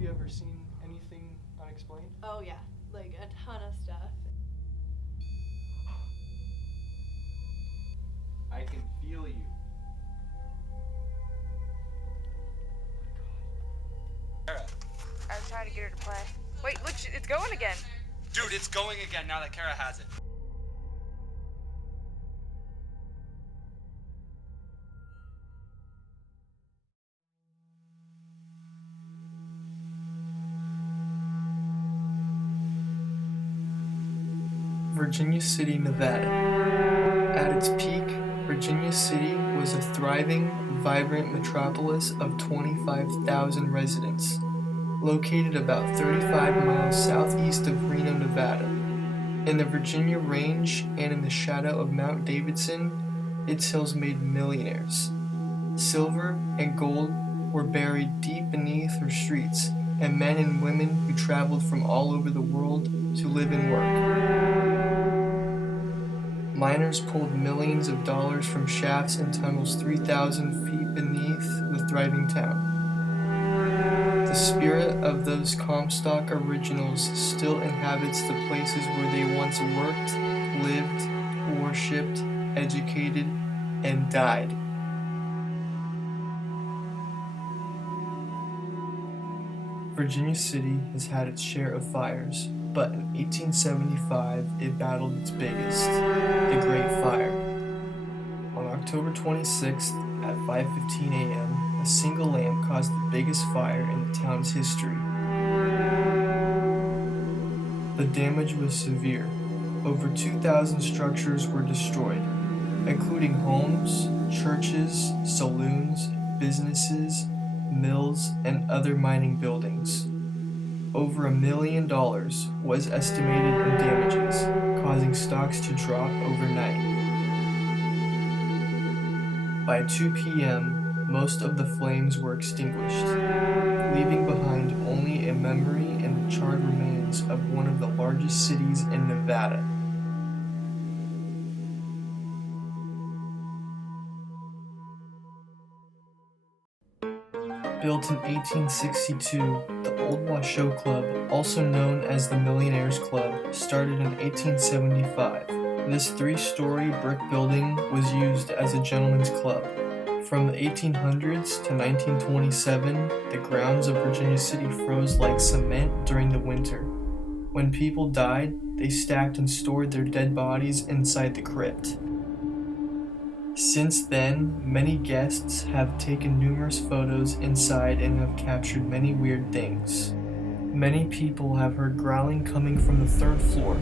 have you ever seen anything unexplained? Oh yeah, like a ton of stuff. I can feel you. Kara. I was trying to get her to play. Wait, look, it's going again. Dude, it's going again now that Kara has it. Virginia City, Nevada. At its peak, Virginia City was a thriving, vibrant metropolis of 25,000 residents, located about 35 miles southeast of Reno, Nevada. In the Virginia Range and in the shadow of Mount Davidson, its hills made millionaires. Silver and gold were buried deep beneath her streets, and men and women who traveled from all over the world to live and work. Miners pulled millions of dollars from shafts and tunnels 3,000 feet beneath the thriving town. The spirit of those Comstock originals still inhabits the places where they once worked, lived, worshipped, educated, and died. Virginia City has had its share of fires, but in 1875 it battled its biggest, the Great Fire. On October 26th at 5:15 a.m., a single lamp caused the biggest fire in the town's history. The damage was severe. Over 2,000 structures were destroyed, including homes, churches, saloons, businesses, mills, and other mining buildings. Over $1 million was estimated in damages, causing stocks to drop overnight. By 2 p.m., most of the flames were extinguished, leaving behind only a memory and the charred remains of one of the largest cities in Nevada. Built in 1862, the Old Washoe Club, also known as the Millionaires Club, started in 1875. This three-story brick building was used as a gentleman's club. From the 1800s to 1927, the grounds of Virginia City froze like cement during the winter. When people died, they stacked and stored their dead bodies inside the crypt. Since then, many guests have taken numerous photos inside and have captured many weird things. Many people have heard growling coming from the third floor,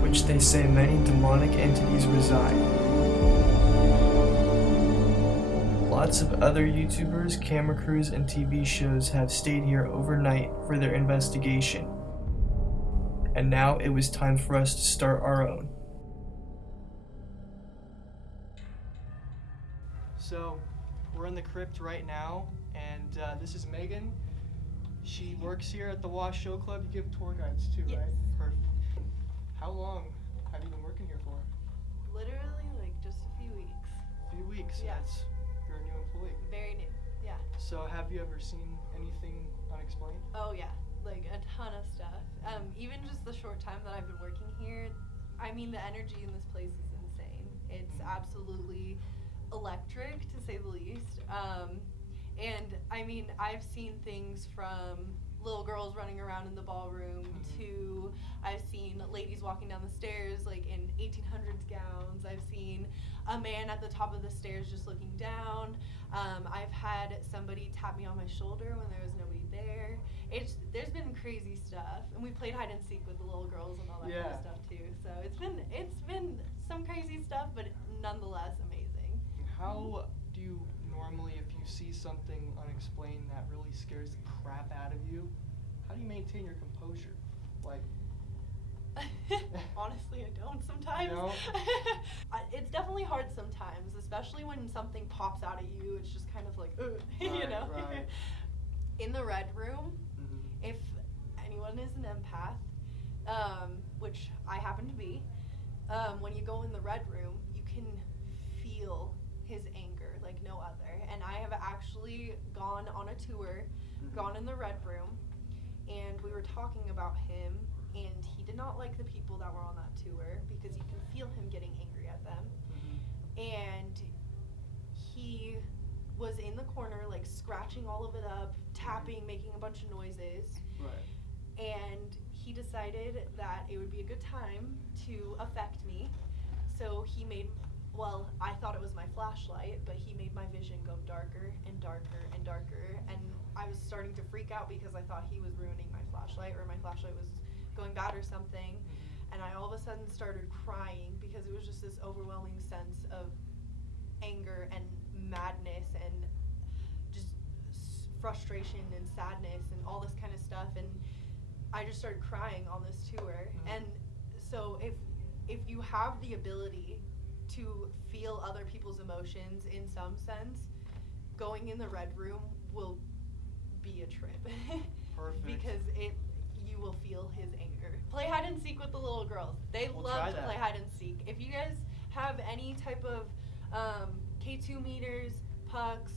which they say many demonic entities reside. Lots of other YouTubers, camera crews, and TV shows have stayed here overnight for their investigation. And now it was time for us to start our own. So, we're in the crypt right now, and this is Megan. She works here at the Washoe Club. You give tour guides too, Yes. right? Perfect. How long have you been working here for? Literally, like, just a few weeks. A few weeks. Yeah. You're a new employee. Very new, yeah. So, have you ever seen anything unexplained? Oh yeah, like a ton of stuff. Even just the short time that I've been working here, I mean, the energy in this place is insane. It's absolutely electric, to say the least. And I mean, I've seen things from little girls running around in the ballroom to I've seen ladies walking down the stairs like in 1800s gowns. I've seen a man at the top of the stairs just looking down. I've had somebody tap me on my shoulder when there was nobody there. There's been crazy stuff, and we played hide and seek with the little girls and all that kind of stuff too. So it's been some crazy stuff, but nonetheless amazing. How do you normally, if you see something unexplained that really scares the crap out of you, how do you maintain your composure? Like, honestly, I don't sometimes. No? It's definitely hard sometimes, especially when something pops out at you. It's just kind of like, ugh, you Right, know. right. In the red room, if anyone is an empath, which I happen to be, when you go in the red room, you can feel his anger like no other. And I have actually gone on a tour, gone in the red room, and we were talking about him, and he did not like the people that were on that tour because you can feel him getting angry at them. And he was in the corner, like scratching all of it up, tapping, making a bunch of noises. Right. And he decided that it would be a good time to affect me. So he made, well, I thought it was my flashlight, but he made my vision go darker and darker and darker. And I was starting to freak out because I thought he was ruining my flashlight, or my flashlight was going bad or something. And I all of a sudden started crying because it was just this overwhelming sense of anger and madness and just frustration and sadness and all this kind of stuff. And I just started crying on this tour. And so if you have the ability to feel other people's emotions in some sense, going in the red room will be a trip. Perfect. Because you will feel his anger. Play hide and seek with the little girls. They We'll love try to that. play hide and seek. If you guys have any type of K2 meters, pucks,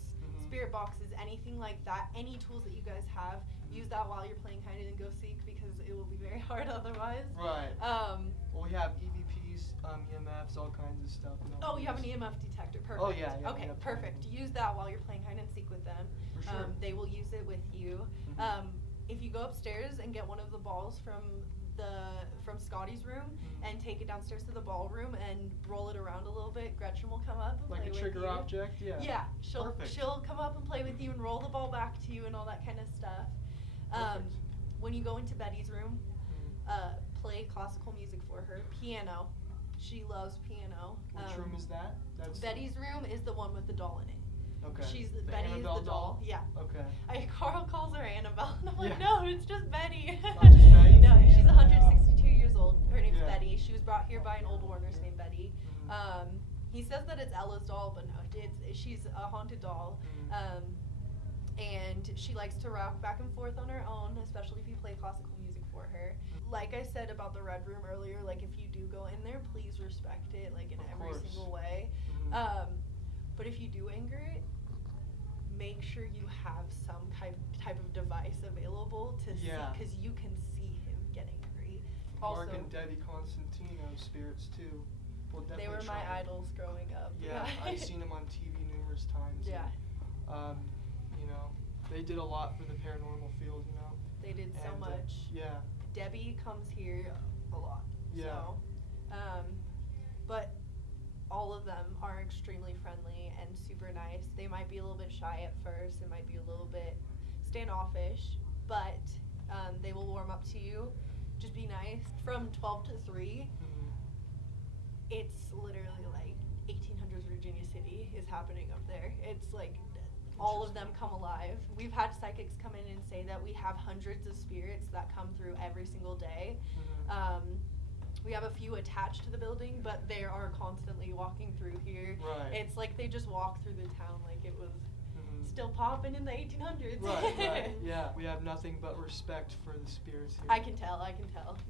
spirit boxes, anything like that, any tools that you guys have, use that while you're playing hide and go seek because it will be very hard otherwise. Right. Well, we have EVPs, EMFs, all kinds of stuff. Oh, you have an EMF detector. Perfect. Oh, yeah. Okay, perfect. Use that while you're playing hide and seek with them. For sure. They will use it with you. If you go upstairs and get one of the balls from Scotty's room and take it downstairs to the ballroom and roll it around a little bit, Gretchen will come up and Like play a with trigger you. object? Yeah. Yeah, Perfect. she'll come up and play with you and roll the ball back to you and all that kind of stuff. Perfect. When you go into Betty's room, play classical music for her. Piano. She loves piano. Which room is that? That's Betty's room is the one with the doll in it. Okay. Betty's Annabelle the doll. Yeah. Okay. Carl calls her Annabelle, and I'm like, Yeah. no, it's just Betty. Oh, just Betty? No, she's 162 years old. Her name's Yeah. Betty. She was brought here by an old Warner's named Betty. He says that it's Ella's doll, but no, she's a haunted doll. And she likes to rock back and forth on her own, especially if you play classical music for her. Like I said about the red room earlier, like if you do go in there, please respect it, like in every single way. But if you do anger it, make sure you have some type of device available to see, because you can see him get angry. Mark Also, and Debbie Constantino spirits too. We'll they definitely were my try. idols growing up. Yeah, I've seen them on TV numerous times. Yeah. And, you know, they did a lot for the paranormal field, you know. They did so And, much. Yeah. Debbie comes here a lot. Yeah. So, but all of them are extremely friendly and super nice. They might be a little bit shy at first. It might be a little bit standoffish, but they will warm up to you. Just be nice. From 12 to 3, it's literally like 1800s Virginia City is happening up there. It's like all of them come alive. We've had psychics come in and say that we have hundreds of spirits that come through every single day. We have a few attached to the building, but they are constantly walking through here. Right. It's like they just walk through the town like it was still popping in the 1800s. Right. Yeah. We have nothing but respect for the spirits here. I can tell.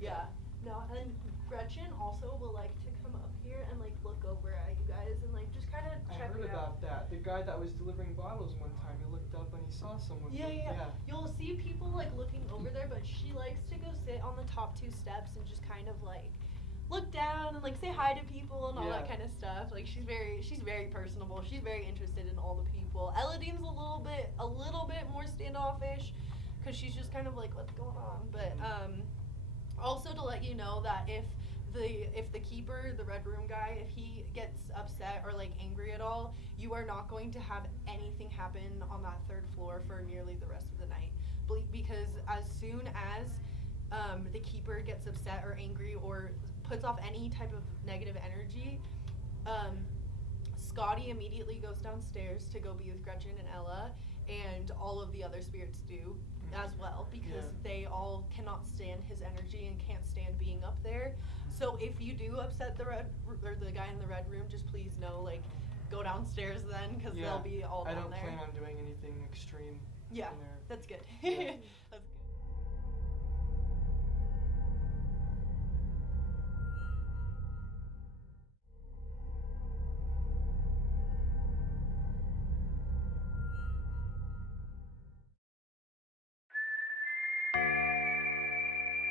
Yeah. No, and Gretchen also will like to come up here and like look over at you guys and like just kind of I check heard it about out. that. The guy that was delivering bottles one time, he looked up and he saw someone. Yeah. You'll see people like looking over there, but she likes to go sit on the top 2 steps and just kind of like look down and like say hi to people and all that kind of stuff. Like she's very personable. She's very interested in all the people. Eladine's a little bit more standoffish because she's just kind of like, what's going on? But also to let you know that if the keeper, the red room guy, if he gets upset or like angry at all, you are not going to have anything happen on that 3rd floor for nearly the rest of the night. Because as soon as the keeper gets upset or angry or puts off any type of negative energy, Scotty immediately goes downstairs to go be with Gretchen and Ella, and all of the other spirits do as well, because they all cannot stand his energy and can't stand being up there. So if you do upset the guy in the red room, just please know, like, go downstairs then, because they'll be all down there. I don't plan on doing anything extreme. Yeah, in there. that's good. Yeah. That's good.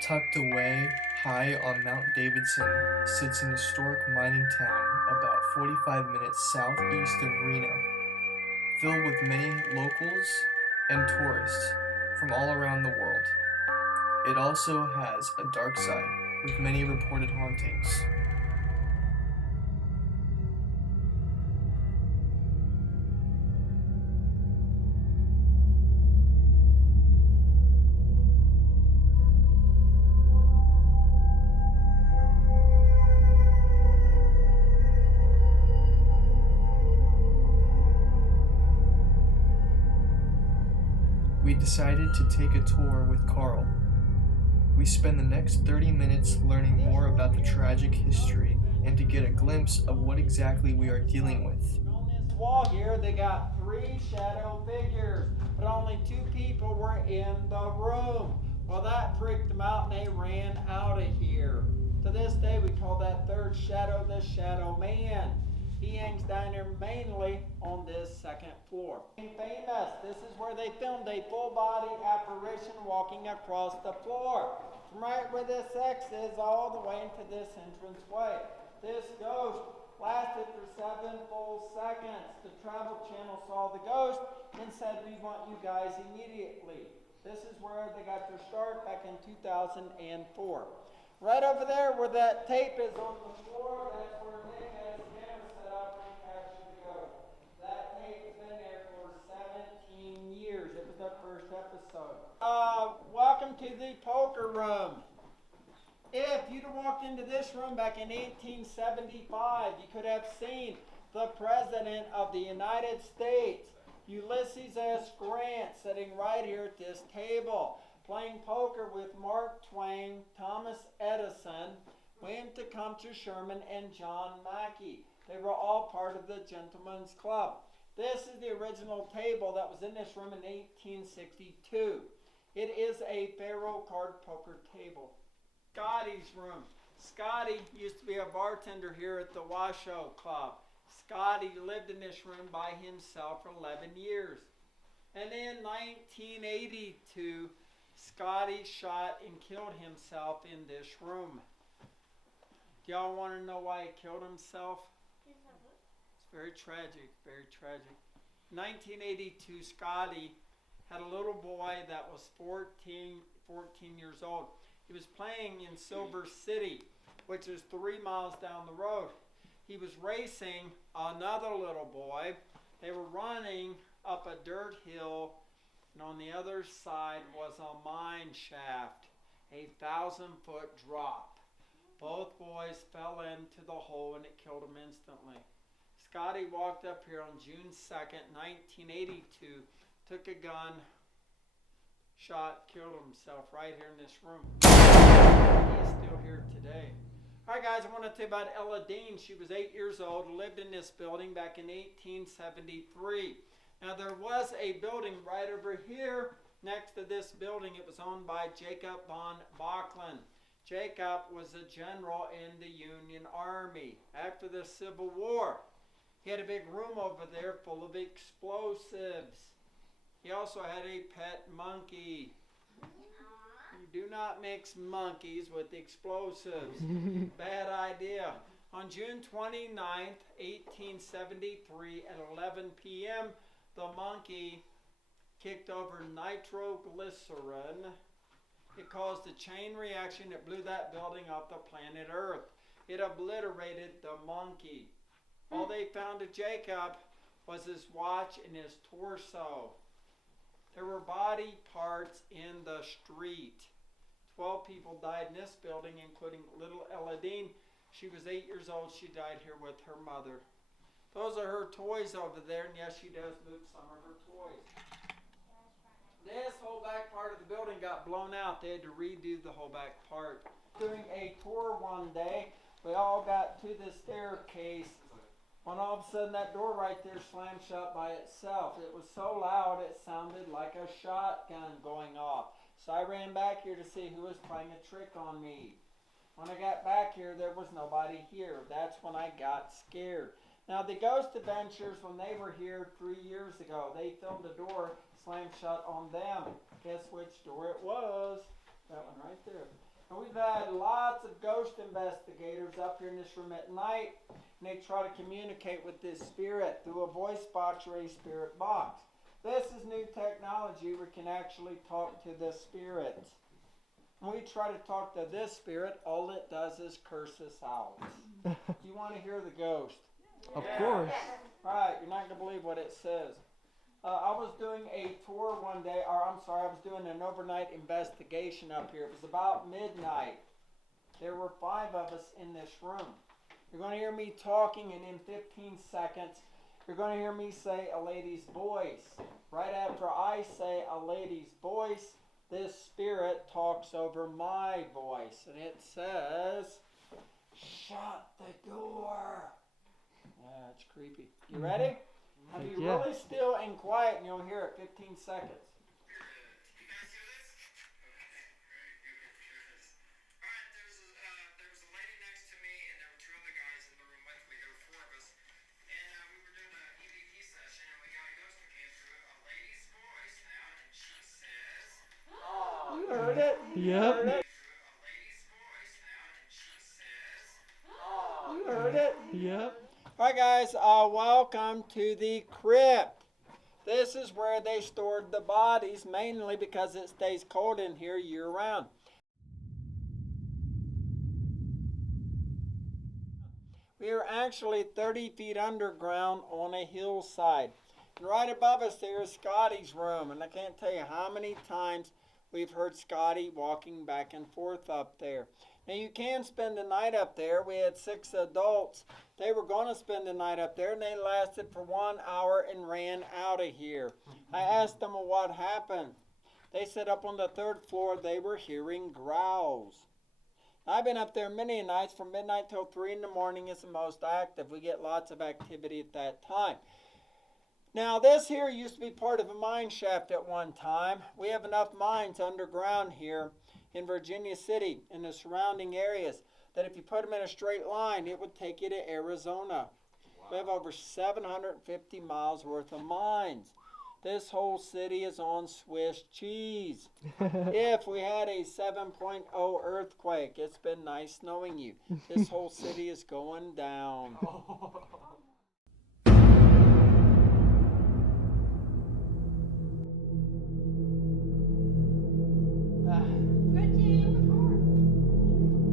Tucked away high on Mount Davidson sits an historic mining town about 45 minutes southeast of Reno, filled with many locals and tourists from all around the world. It also has a dark side with many reported hauntings. We decided to take a tour with Carl. We spend the next 30 minutes learning more about the tragic history and to get a glimpse of what exactly we are dealing with. On this wall here, they got 3 shadow figures, but only 2 people were in the room. Well, that freaked them out and they ran out of here. To this day, we call that 3rd shadow the Shadow Man. He hangs down here mainly on this 2nd floor. Famous, this is where they filmed a full body apparition walking across the floor. From right where this X is all the way into this entranceway. This ghost lasted for 7 full seconds. The Travel Channel saw the ghost and said, "We want you guys immediately." This is where they got their start back in 2004. Right over there where that tape is on the floor, that's where Nick has his camera set up and captured the ghost. That tape has been there for 17 years. It was the first episode. Welcome to the poker room. If you'd have walked into this room back in 1875, you could have seen the President of the United States, Ulysses S. Grant, sitting right here at this table, playing poker with Mark Twain, Thomas Edison, William Tecumseh Sherman, and John Mackey. They were all part of the Gentlemen's Club. This is the original table that was in this room in 1862. It is a Pharaoh card poker table. Scotty's room. Scotty used to be a bartender here at the Washoe Club. Scotty lived in this room by himself for 11 years. And in 1982, Scotty shot and killed himself in this room. Do y'all want to know why he killed himself? It's very tragic, very tragic. 1982, Scotty had a little boy that was 14 years old. He was playing in Silver City, which is 3 miles down the road. He was racing another little boy. They were running up a dirt hill, and on the other side was a mine shaft, a 1,000-foot drop. Both boys fell into the hole and it killed them instantly. Scotty walked up here on June 2nd, 1982, took a gun, shot, killed himself right here in this room. He's still here today. All right, guys, I want to tell you about Ella Dean. She was 8 years old, lived in this building back in 1873. Now, there was a building right over here next to this building. It was owned by Jacob von Bachlen. Jacob was a general in the Union Army after the Civil War. He had a big room over there full of explosives. He also had a pet monkey. You do not mix monkeys with explosives. Bad idea. On June 29th, 1873 at 11 p.m., the monkey kicked over nitroglycerin. It caused a chain reaction that blew that building off the planet Earth. It obliterated the monkey. All they found of Jacob was his watch and his torso. There were body parts in the street. 12 people died in this building, including little Ella Dean. She was 8 years old. She died here with her mother. Those are her toys over there, and yes, she does move some of her toys. This whole back part of the building got blown out. They had to redo the whole back part. Doing a tour one day, we all got to the staircase when all of a sudden that door right there slammed shut by itself. It was so loud it sounded like a shotgun going off. So I ran back here to see who was playing a trick on me. When I got back here, there was nobody here. That's when I got scared. Now, the Ghost Adventures, when they were here 3 years ago, they filmed a door slammed shut on them. Guess which door it was? That one right there. And we've had lots of ghost investigators up here in this room at night, and they try to communicate with this spirit through a voice box or a spirit box. This is new technology. We can actually talk to the spirit. When we try to talk to this spirit, all it does is curse us out. You want to hear the ghost? Of course. All right, you're not going to believe what it says. I was doing a tour one day, I was doing an overnight investigation up here. It was about midnight. There were 5 of us in this room. You're going to hear me talking, and in 15 seconds, you're going to hear me say a lady's voice. Right after I say a lady's voice, this spirit talks over my voice, and it says, "Shut the door." Yeah, it's creepy. You ready? Now be really still and quiet, and you'll hear it. 15 seconds. You heard it. Yep. You heard it. Yep. Alright guys, welcome to the crypt. This is where they stored the bodies, mainly because it stays cold in here year round. We are actually 30 feet underground on a hillside. And right above us there is Scotty's room, and I can't tell you how many times we've heard Scotty walking back and forth up there. Now you can spend the night up there. We had 6 adults. They were going to spend the night up there, and they lasted for 1 hour and ran out of here. I asked them what happened. They said up on the 3rd floor they were hearing growls. I've been up there many nights. From midnight till 3 in the morning is the most active. We get lots of activity at that time. Now this here used to be part of a mine shaft at one time. We have enough mines underground here in Virginia City and the surrounding areas that if you put them in a straight line, it would take you to Arizona. Wow. We have over 750 miles worth of mines. This whole city is on Swiss cheese. If we had a 7.0 earthquake, it's been nice knowing you. This whole city is going down.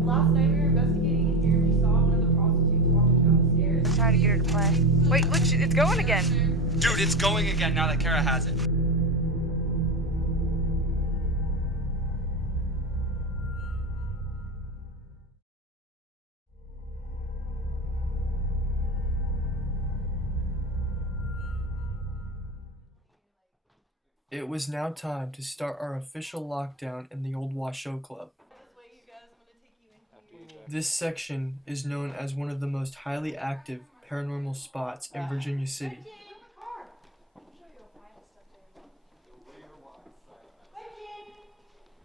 Last night we were investigating in here and we saw one of the prostitutes walking down the stairs. Try to get her to play. Wait, look, it's going again. Dude, it's going again now that Kara has it. It was now time to start our official lockdown in the Old Washoe Club. This way, you guys, I'm gonna take you in here. This section is known as one of the most highly active paranormal spots in Virginia City.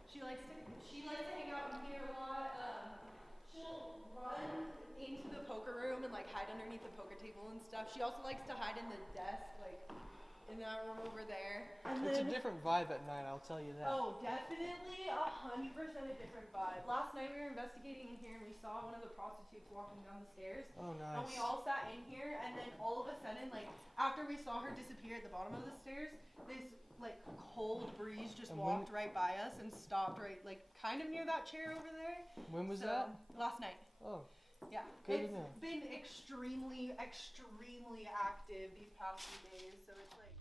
She likes to hang out in here a lot. She'll run into the poker room and like hide underneath the poker table and stuff. She also likes to hide in the desk, like in that room over there. And It's a different vibe at night, I'll tell you that. Oh, definitely 100% a different vibe. Last night we were investigating in here and we saw one of the prostitutes walking down the stairs. Oh, nice. And we all sat in here, and then all of a sudden, like after we saw her disappear at the bottom of the stairs, this like cold breeze just walked right by us and stopped right like kind of near that chair over there. When was that? Last night. Oh. Yeah, Good it's to know. been extremely active these past few days, so it's like.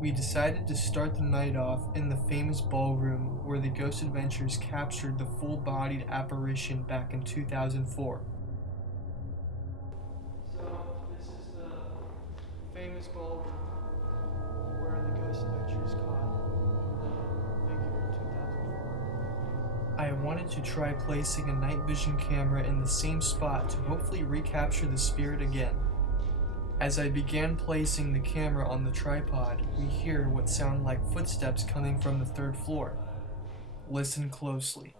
We decided to start the night off in the famous ballroom where the Ghost Adventures captured the full-bodied apparition back in 2004. So, this is the famous ballroom where the Ghost Adventures caught the figure in 2004. I wanted to try placing a night vision camera in the same spot to hopefully recapture the spirit again. As I began placing the camera on the tripod, we hear what sound like footsteps coming from the 3rd floor. Listen closely.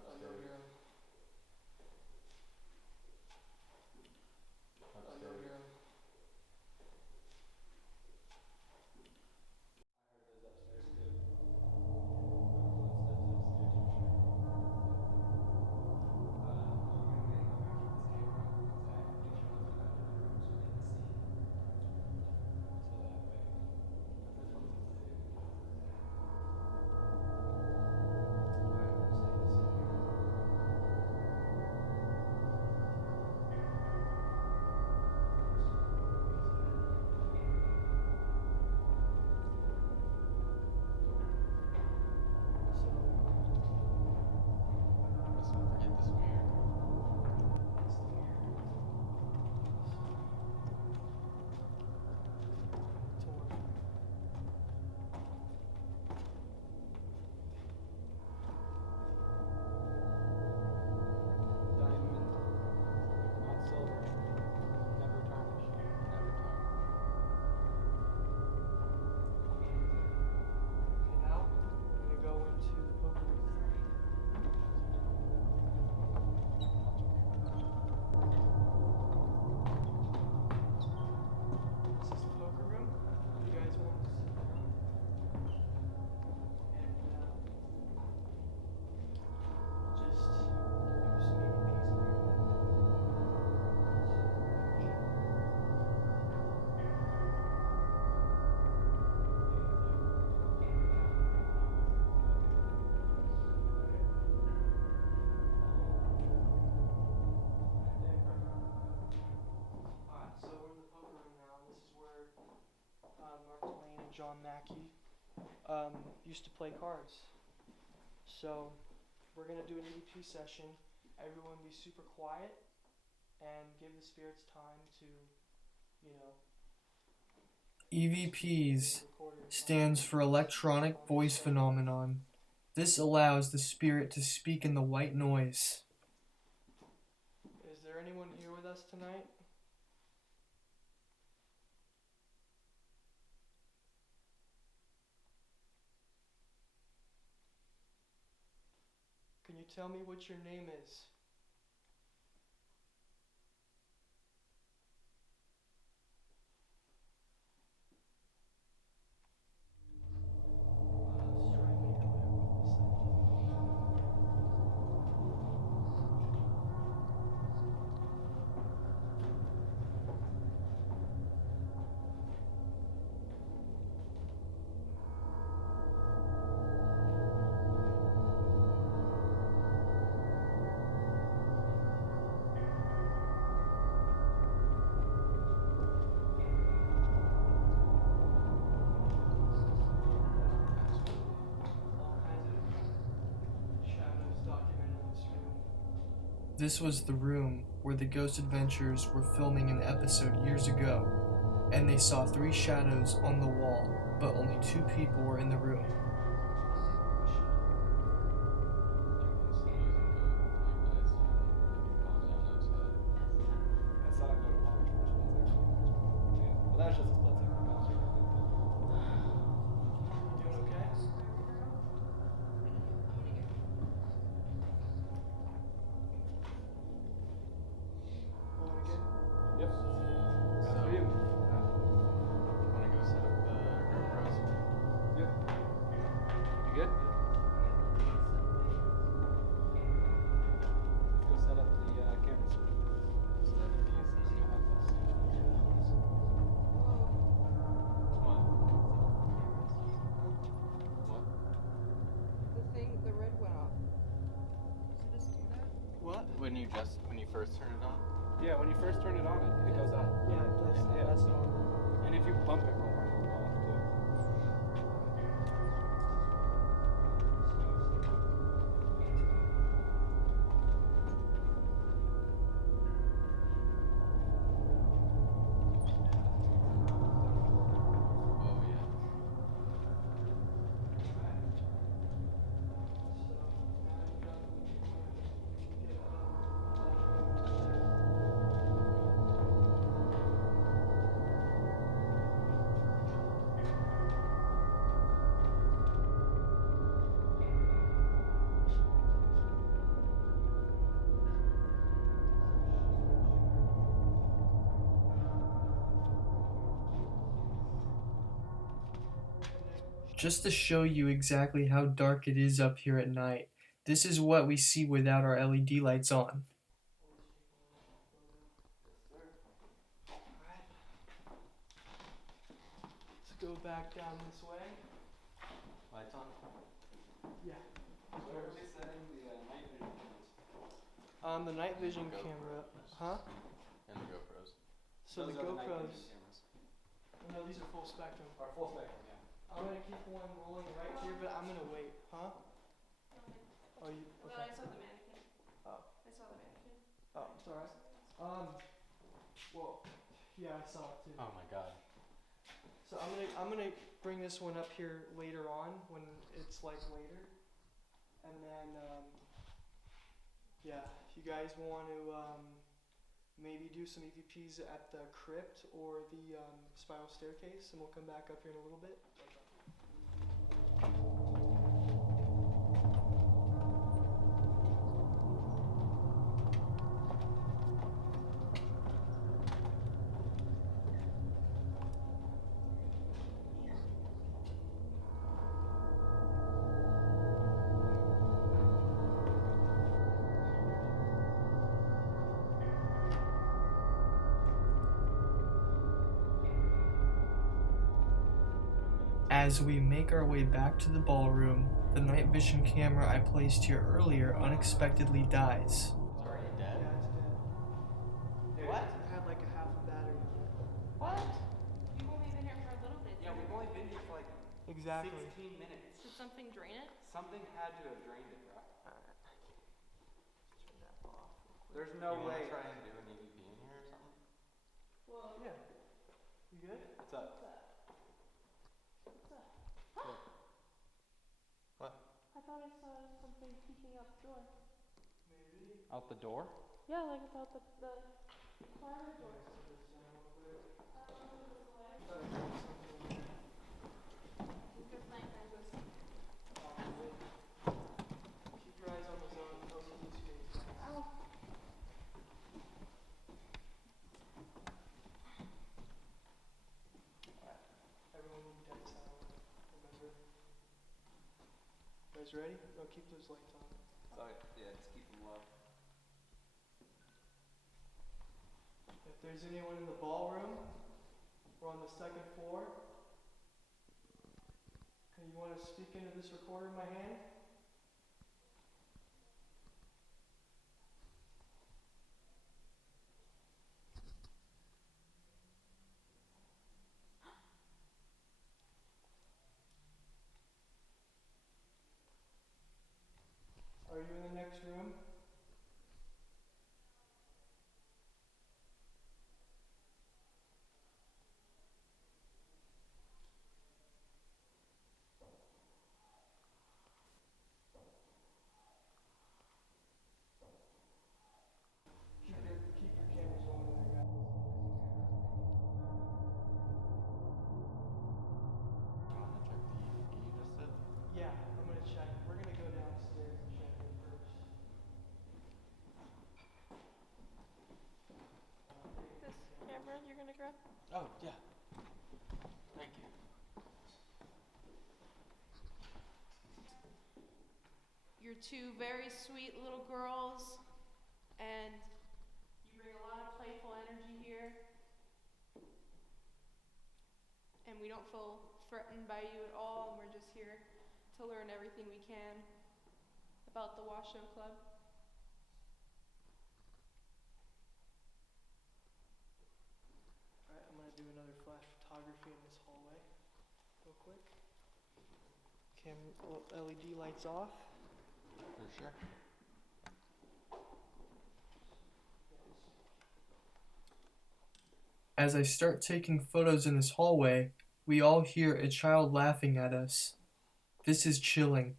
John Mackey, used to play cards. So we're going to do an EVP session. Everyone be super quiet and give the spirits time to, you know. EVPs stands for Electronic Voice Phenomenon. This allows the spirit to speak in the white noise. Is there anyone here with us tonight? Can you tell me what your name is? Let's try and make our way over this side. This was the room where the Ghost Adventures were filming an episode years ago, and they saw 3 shadows on the wall, but only 2 people were in the room. When you first turn it on? Yeah, when you first turn it on, it goes off. Yeah, it does. Yeah, that's normal. And if you bump it real hard, it'll go off too. Oh, yeah. Just to show you exactly how dark it is up here at night, this is what we see without our LED lights on. Let's go back down this way. Lights on? Yeah. Where are we setting the night vision cameras? The night vision camera, huh? And the GoPros. So the Those are night GoPros. vision cameras. No, these are full spectrum. Or full spectrum, yeah. I'm gonna keep one rolling right here, but I'm gonna wait, huh? Oh, you? But Okay. I saw the mannequin. Oh. I saw the mannequin. Oh, it's alright. Well, yeah, I saw it too. Oh my god. So I'm gonna bring this one up here later on when it's like later, and then yeah, if you guys want to maybe do some EVPs at the crypt or the spiral staircase, and we'll come back up here in a little bit. As we make our way back to the ballroom, the night vision camera I placed here earlier unexpectedly dies. It's already dead? Yeah, it's dead. What? It had like a half a battery on it. What? You've only been here for a little bit. Yeah, we've only been been here for like Exactly. 16 minutes. Did something drain it? Something had to have drained it, bro. Alright. Turn that off. There's You no wanna way. try and do an EVP in here or something? Whoa. Yeah. You good? What's up? What? I thought I saw something peeking out the door. Maybe. Out the door? Yeah, like about the closet door. Keep your eyes on those LCD screens. Ow. Everyone will be dead silent. Remember. You guys ready? No, keep those lights on. Sorry. Yeah, just keep them low. If there's anyone in the ballroom, we're on the second floor. Okay, you want to speak into this recorder in my hand? Are you in the next room? Keep your cameras on there, guys. You wanna check the EVP you just did? Yeah, I'm gonna check. We're gonna go downstairs and check it first. This camera you're gonna grab? Oh, yeah. Thank you. You're two very sweet little girls, and you bring a lot of playful energy here. And we don't feel threatened by you at all, and we're just here to learn everything we can about the Washoe Club. Alright, I'm gonna do another flash photography in this hallway real quick. LED lights off. For sure. As I start taking photos in this hallway, we all hear a child laughing at us. This is chilling.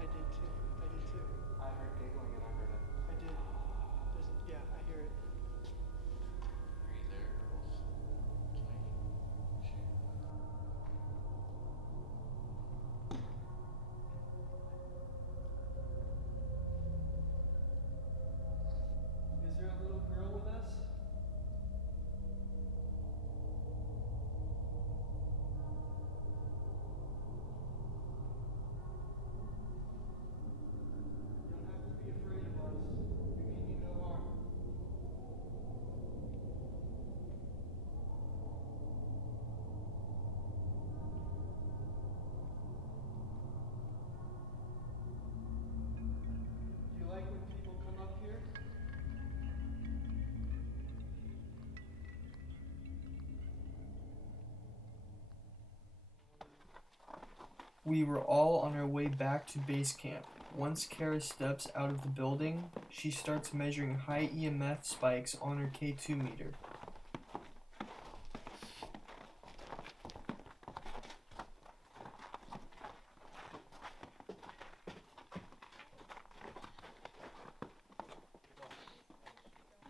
I did too. I heard giggling and I heard it. I did. Yeah, I hear it. Are you there, girls? Is there a little girl with us? You don't have to be afraid of us. We mean you no harm. Do you like when people come up here? We were all on our way back to base camp. Once Kara steps out of the building, she starts measuring high EMF spikes on her K2 meter.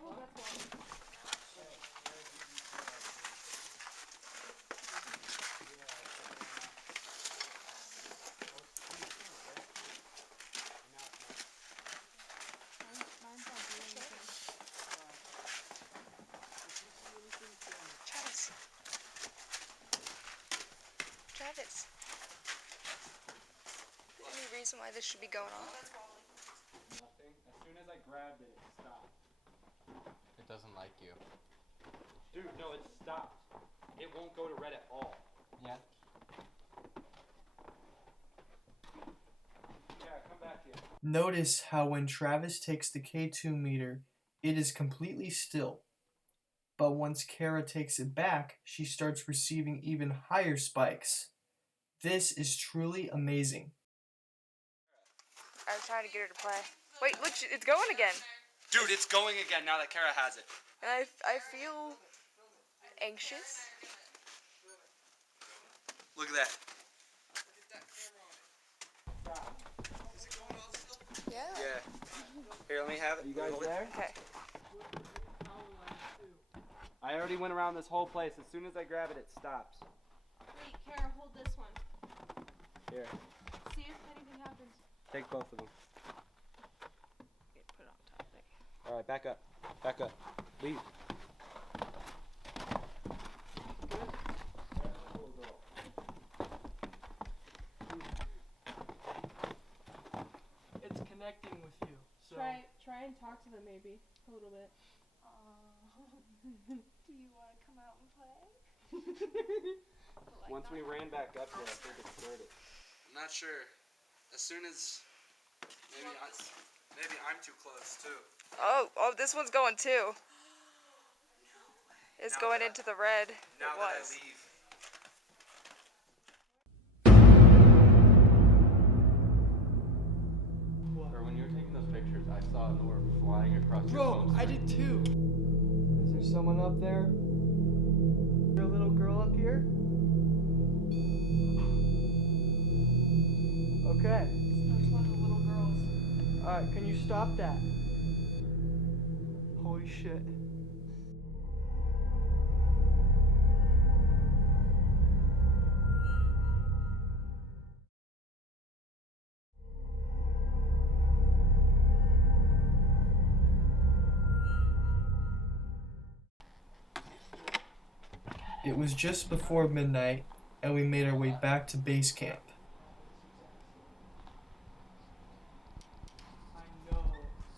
Oh, that's long. Mine's not doing anything. this should be going off. Nothing. As soon as I grabbed it, it stopped. It doesn't like you. Dude, no, it stopped. It won't go to red at all. Yeah. Yeah, come back here. Notice how when Travis takes the K2 meter, it is completely still. But once Kara takes it back, she starts receiving even higher spikes. This is truly amazing. I was trying to get her to play. Wait, look, it's going again. Dude, it's going again now that Kara has it. And I feel anxious. Look at that. Yeah. Yeah. Here, let me have it. You guys there? Okay. I already went around this whole place. As soon as I grab it, it stops. Wait, Kara, hold this one. Here, See if anything happens. take both of them. Get put on top there. All right, back up. Back up. Leave. It's connecting with you. So Try and talk to them maybe a little bit. Do you want to come out and play? Once we ran back up there, I think it scared it. I'm not sure. As soon as maybe I'm too close too. Oh, this one's going too. It's going into the red. Now It that was. I leave. what? Or when you were taking those pictures, I saw an orb flying across your Bro, phone I screen. did too. Is there someone up there? Is there a little girl up here? Okay. That's one of the little girls. Alright, can you stop that? Holy shit. It was just before midnight, and we made our way back to base camp. I know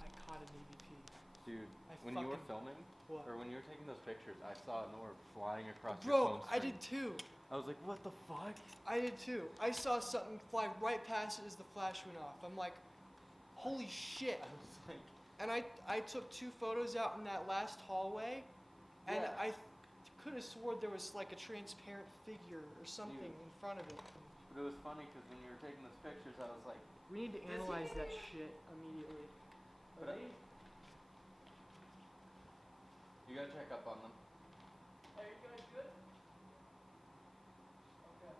I caught an EVP. Dude, I when you were fucking- filming, What? or when you were taking those pictures, I saw an orb flying across your Bro, phone I screen. did too. I was like, what the fuck? I did too. I saw something fly right past it as the flash went off. I'm like, holy shit. I was like, And I took 2 photos out in that last hallway, and Yeah. I could have swore there was like a transparent figure or something Dude. in front of it. but it was funny because when you were taking those pictures, I was like, We need to analyze that shit immediately. But I- you gotta check up on them. Are you guys good? Okay.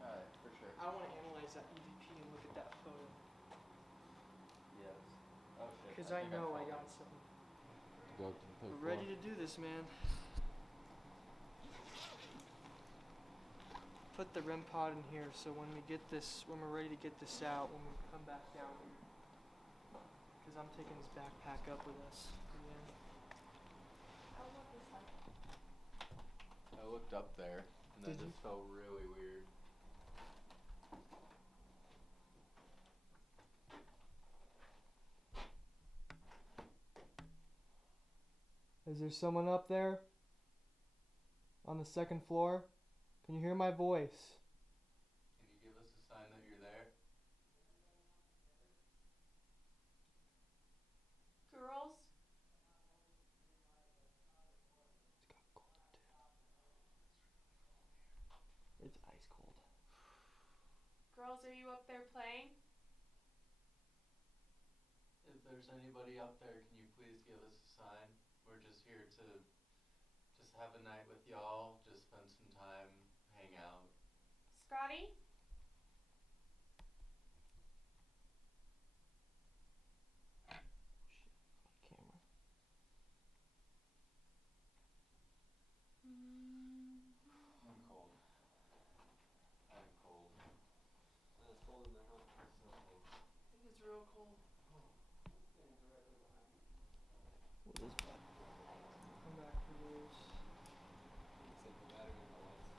Alright, for sure. I want to analyze that EVP and look at that photo. Yes. Oh shit. Because I think know I followed. got something. Go to the We're ready to do this, man. Put the REM pod in here so when we're ready to get this out, when we come back down here. Because I'm taking this backpack up with us. I looked up there, and that Did you? just felt really weird. Is there someone up there? On the 2nd floor? Can you hear my voice? Can you give us a sign that you're there? Girls? It's ice cold. Girls, are you up there playing? If there's anybody up there, can you please give us a sign? We're just here to just have a night with y'all, just spend some time, hang out. Scotty? Camera. I'm cold. I'm cold. It's cold in there, huh? So cold. I think it's real cold. What is that? Come back for yours. It's like the battery in the lights.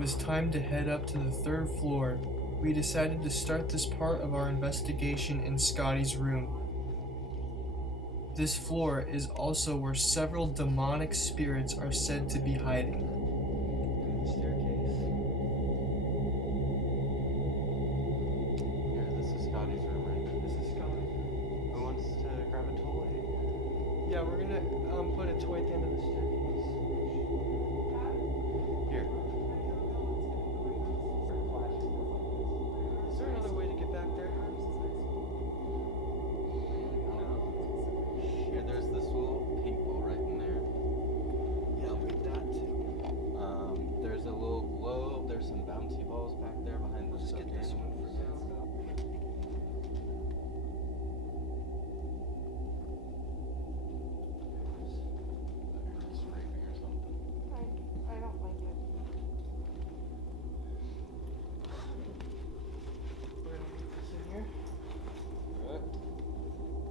was time to head up to the 3rd floor, we decided to start this part of our investigation in Scotty's room. This floor is also where several demonic spirits are said to be hiding. Here, this is Scotty's room, right? This is Scotty. Who wants to grab a toy? Yeah, we're gonna put a toy at the end of the staircase. Here. Is there another way to get back there? Here, there's this little paintball right in there. Yeah, I'll get that too. There's a little globe. There's some bouncy balls back there behind the Let's get this one for now. Scraping or something. I don't like it. We're gonna leave this in here. Alright.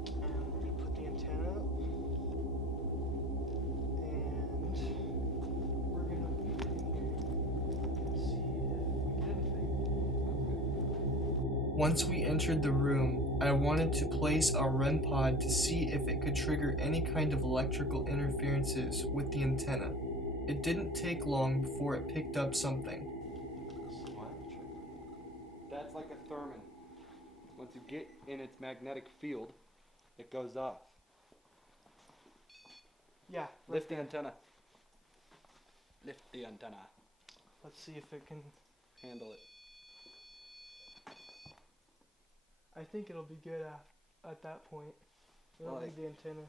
And we're gonna put the antenna up. And we're gonna leave it in here and see if we get anything. Once we entered the room, I wanted to place our REM pod to see if it could trigger any kind of electrical interferences with the antenna. It didn't take long before it picked up something. What? That's like a thermon. Once you get in its magnetic field, it goes off. Yeah, Lift the antenna. Lift the antenna. let's see if it can. Handle it. I think it'll be good at that point. We don't Well, need the antenna.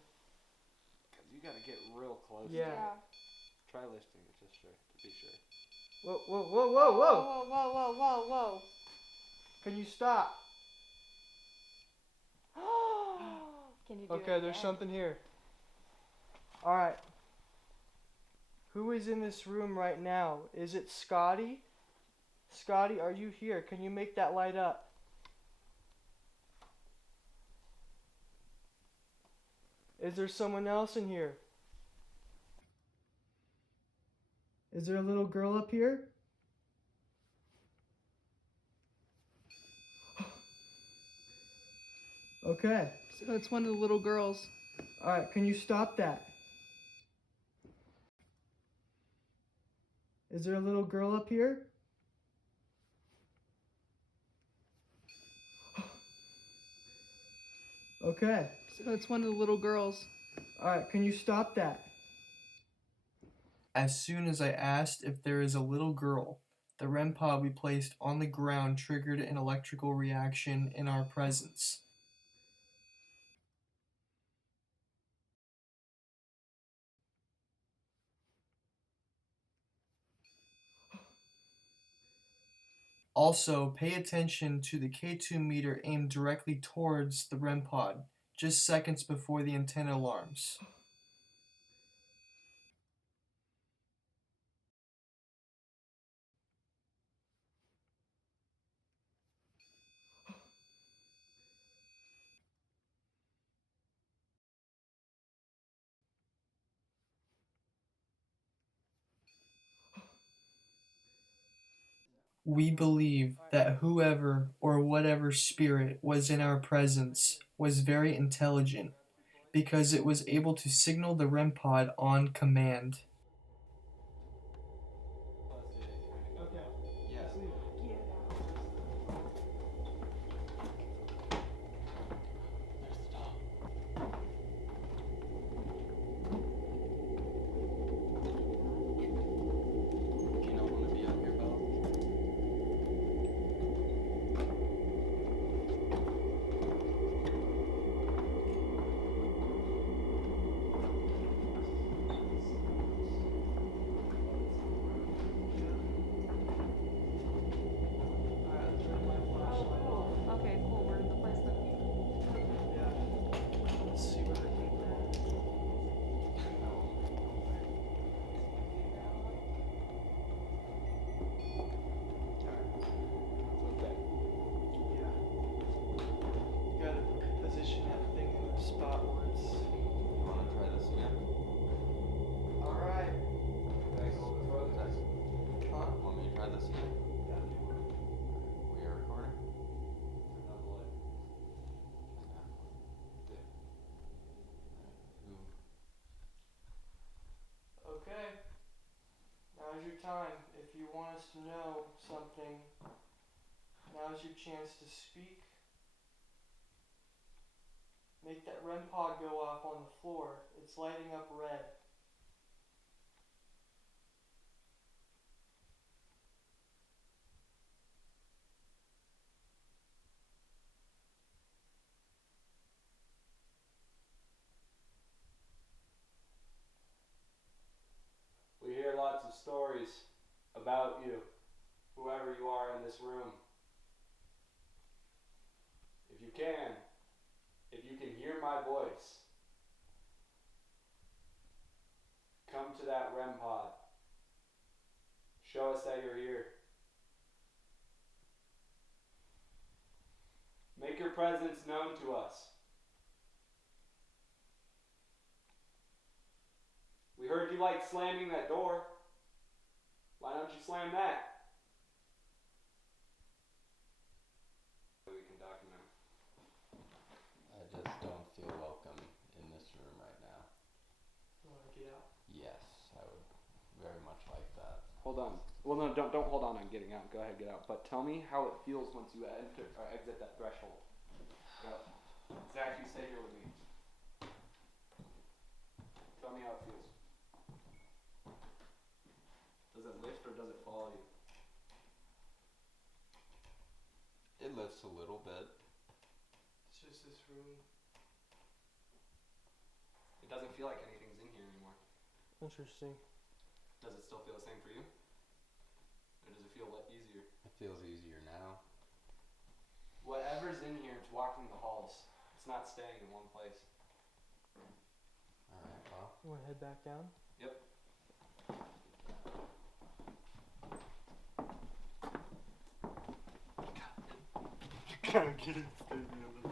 Because you gotta get real close. Yeah. Try lifting it just sure, to be sure. Whoa, whoa, whoa, whoa, whoa! Whoa, whoa, whoa, whoa, whoa. Can you stop? Can you do it Okay, there's again? something here. Alright. Who is in this room right now? Is it Scotty? Scotty, are you here? Can you make that light up? Is there someone else in here? Is there a little girl up here? Okay. So it's one of the little girls. Alright, can you stop that? Is there a little girl up here? Okay. So it's one of the little girls. Alright, can you stop that? As soon as I asked if there is a little girl, the REM pod we placed on the ground triggered an electrical reaction in our presence. Also, pay attention to the K2 meter aimed directly towards the REM pod, just seconds before the antenna alarms. We believe that whoever or whatever spirit was in our presence was very intelligent because it was able to signal the REM pod on command. Okay. Yeah. Let's leave it. There's the dog. Do you not want to be up here, Belle? chance to speak. Make that REM pod go off on the floor. It's lighting up red. We hear lots of stories about you, whoever you are in this room. If you can hear my voice, come to that REM pod. Show us that you're here. Make your presence known to us. We heard you like slamming that door. Why don't you slam that? We can document. I just don't feel welcome in this room right now. You want to get out? Yes, I would very much like that. Hold on. Well, no, don't hold on getting out. Go ahead, get out. But tell me how it feels once you enter or exit that threshold. Go. Zach, you stay here with me. Tell me how it feels. Does it lift or does it follow you? It lifts a little bit. It's just this room. It doesn't feel like anything's in here anymore. Interesting. Does it still feel the same for you? Or does it feel easier? It feels easier now. Whatever's in here, it's walking the halls. It's not staying in one place. Alright, well. You want to head back down? Yep. Kind of getting statement of the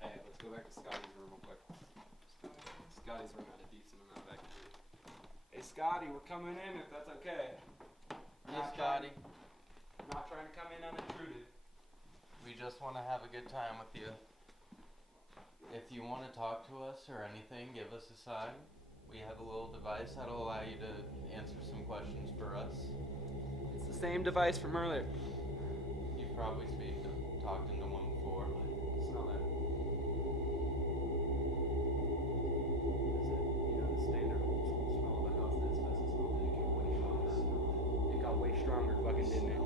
Hey, let's go back to Scotty's room real quick. Scotty's room had a decent amount of activity. Hey Scotty, we're coming in if that's okay. Hey Scotty. I'm not trying to come in unintruded. We just want to have a good time with you. If you want to talk to us or anything, give us a sign. We have a little device that'll allow you to answer some questions for us. It's the same device from earlier. You've probably talked into one before. Smell that. Is it, the standard old school smell of a house that asbestos smell, then it came way stronger. It got way stronger, fucking, didn't it?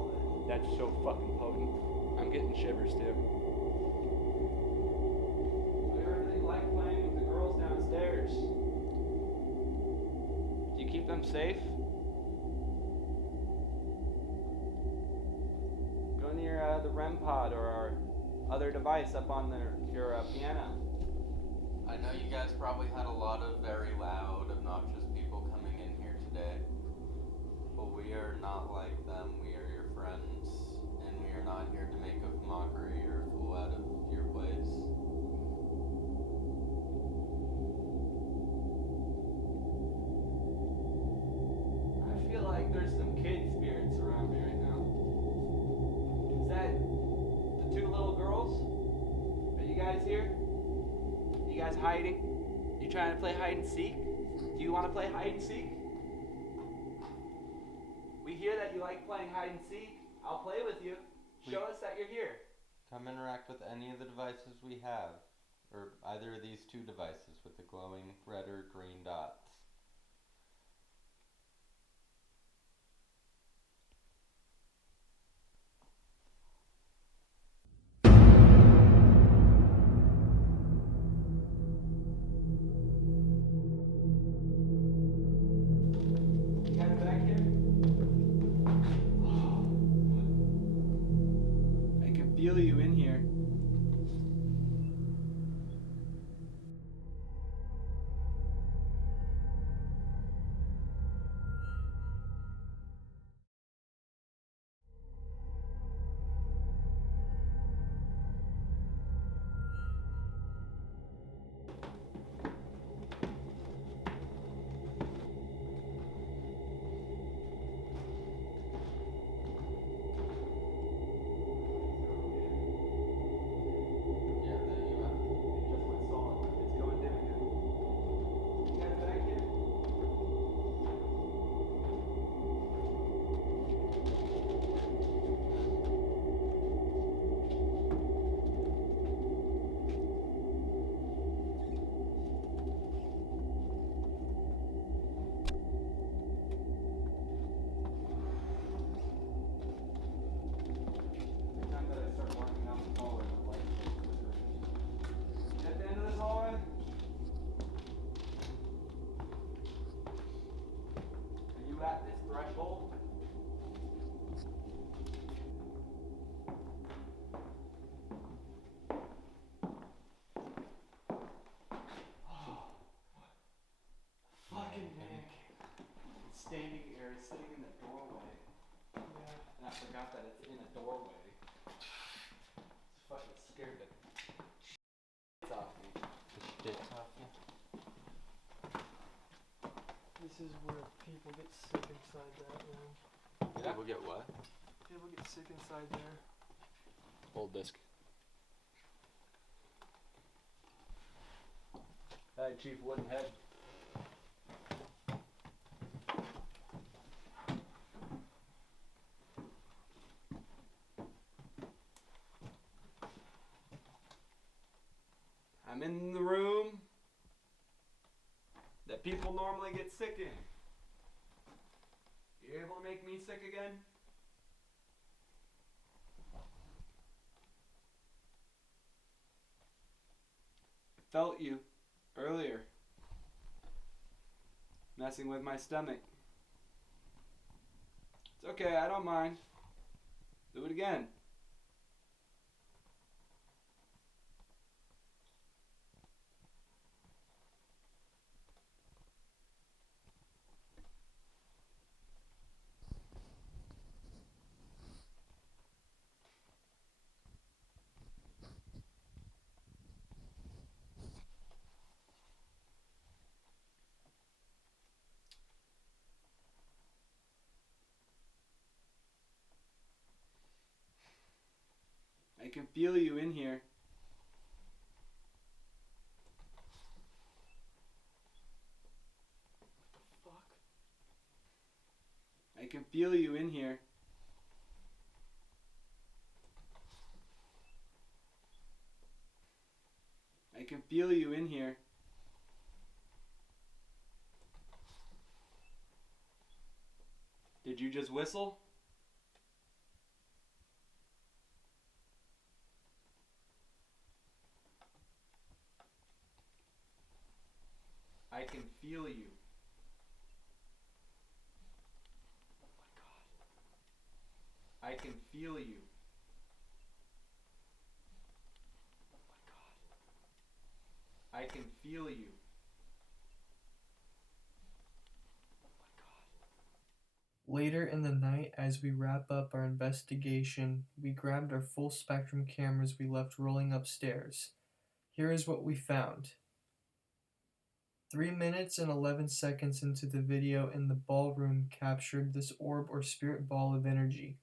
That's so fucking potent. I'm getting shivers too. I heard they like playing with the girls downstairs. Do you keep them safe? Go near the REM pod or our other device up on your piano. I know you guys probably had a lot of very loud, obnoxious people coming in here today. But we are not like them. We are your friends. And we are not here to make a mockery or a fool out of your place. I feel like there's some kid spirits around me right now. Is that the two little girls? Are you guys here? You guys hiding? You trying to play hide and seek? Do you want to play hide and seek? We hear that you like playing hide and seek. I'll play with you. Show us that you're here. Come interact with any of the devices we have. Or either of these two devices with the glowing red or green dots. You guys back here? I can feel you in here. standing or sitting in the doorway. Yeah. And I forgot that it's in a doorway. It's fucking scared the shit off me. This is where people get sick inside that room. Yeah. People get what? People get sick inside there. Old disc. Hey, Chief Woodenhead. I'm in the room that people normally get sick in. You able to make me sick again? I felt you earlier. Messing with my stomach. It's okay, I don't mind. Do it again. I can feel you in here. Fuck. I can feel you in here. I can feel you in here. Did you just whistle? I can feel you. Oh my God. I can feel you. Oh my God. I can feel you. Oh my God. Later in the night, as we wrap up our investigation, we grabbed our full spectrum cameras we left rolling upstairs. Here is what we found. 3 minutes and 11 seconds into the video in the ballroom captured this orb or spirit ball of energy.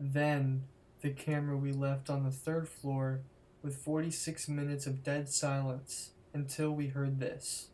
Then, the camera we left on the 3rd floor with 46 minutes of dead silence until we heard this.